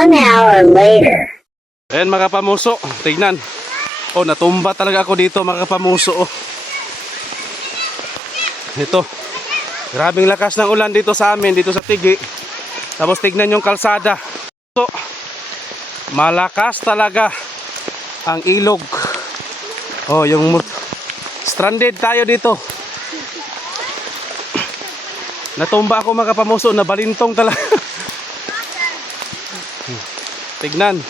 1 hour later. Ayan mga kapamuso, tignan. Oh, natumba talaga ako dito mga kapamuso. Oh. Ito. Grabing lakas ng ulan dito sa amin, dito sa Tigi. Tapos tignan yung kalsada. So, malakas talaga ang ilog. Oh, yung stranded tayo dito. Natumba ako mga kapamuso, nabalintong talaga. Tignan.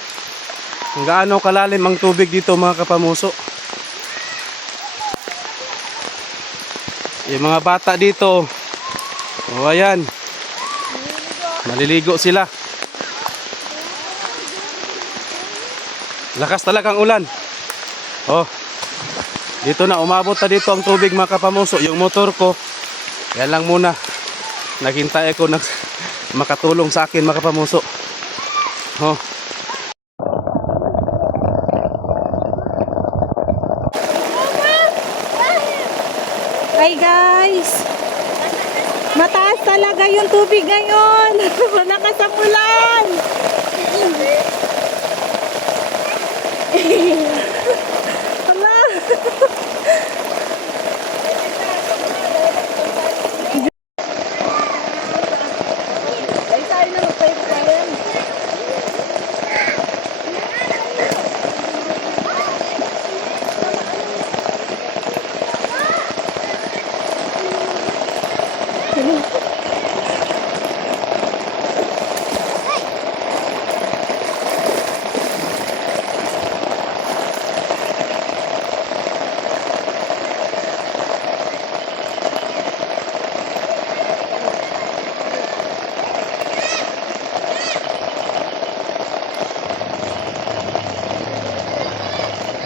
Kung gaano kalalim ang tubig dito mga kapamuso. Yung mga bata dito, oh ayan, maliligo sila. Lakas talagang ulan. Oh, dito na, umabot na dito ang tubig mga kapamuso. Yung motor ko, yan lang muna. Naghintay ako na makatulong sa akin mga kapamuso. Oh. Hi guys! Mataas talaga yung tubig ngayon! Malakas ang ulan!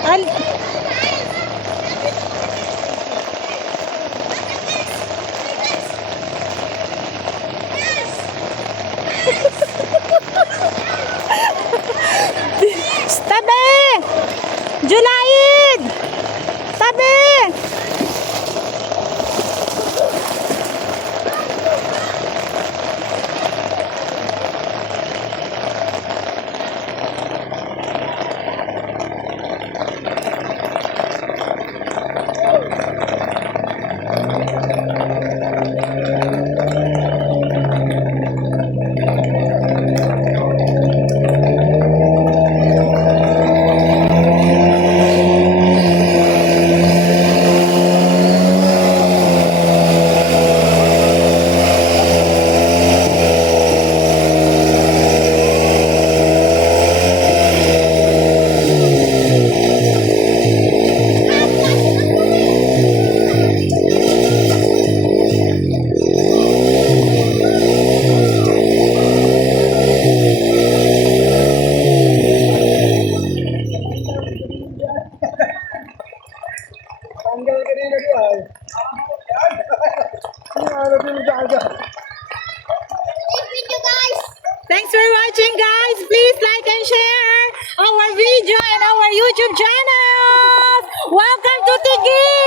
Hala! Tabi! Julaid! Tabi! Thanks for watching guys. Please like and share our video and our YouTube channel. Welcome to Tigi!